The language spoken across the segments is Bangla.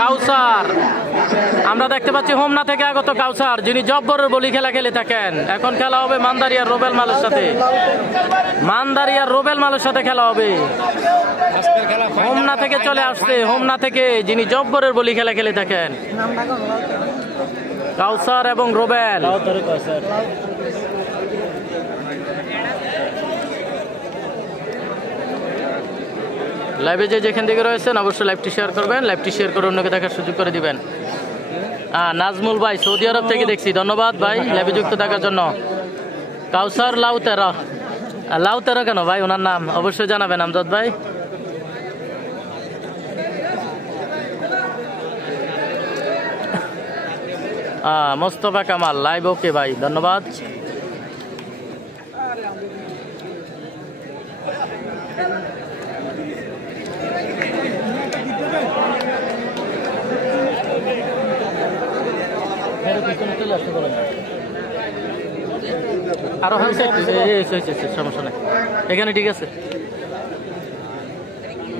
কাউসার আমরা দেখতে পাচ্ছি হোমনা থেকে আগত কাউসার, যিনি জব্বরের বলি খেলা খেলে থাকেন। এখন খেলা হবে মান্দারিয়ার রোবেল মালের সাথে। মান্দারিয়ার রোবেল মালের সাথে খেলা হবে। হোমনা থেকে চলে আসছে, হোমনা থেকে যিনি জব্বরের বলি খেলা খেলে থাকেন, কাউসার এবং রোবেল। লাইভে যে যেখান থেকে রয়েছেন অবশ্যই লাইভটি শেয়ার করবেন, লাইভটি শেয়ার করে অন্যকে দেখার সুযোগ করে দিবেন। নাজমুল ভাই সৌদি আরব থেকে দেখছি, ধন্যবাদ ভাই লাইভে যুক্ত থাকার জন্য। কাউসার লাউতেরা, লাউতেরা কেন ভাই ওনার নাম অবশ্যই জানাবেন আমজাদ ভাই। মোস্তফা কামাল লাইভ ওকে ভাই, ধন্যবাদ। আরো সমস্যা নেই, এখানে ঠিক আছে।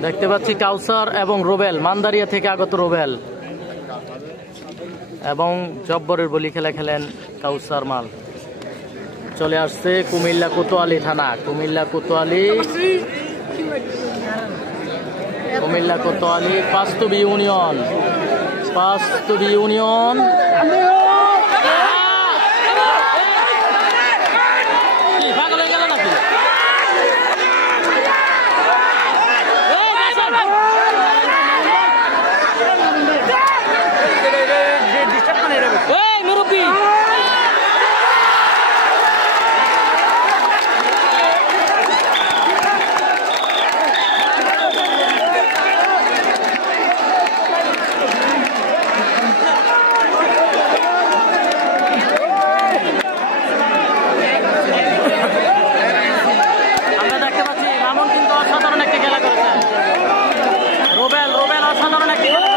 দেখতে পাচ্ছি কাউসার এবং রোবেল, মান্দারিয়া থেকে আগত রোবেল এবং জব্বরের বলি খেলা খেলেন কাউসার মাল। চলে আসছে কুমিল্লা কোতোয়ালি থানা, কুমিল্লা কোতোয়ালি, কুমিল্লা কোতোয়ালি পাঁচতুবি ইউনিয়ন, পাঁচতুবি ইউনিয়ন। অসাধারণ একটি খেলা করেছে রোবেল, রোবেল অসাধারণ একটি খেলা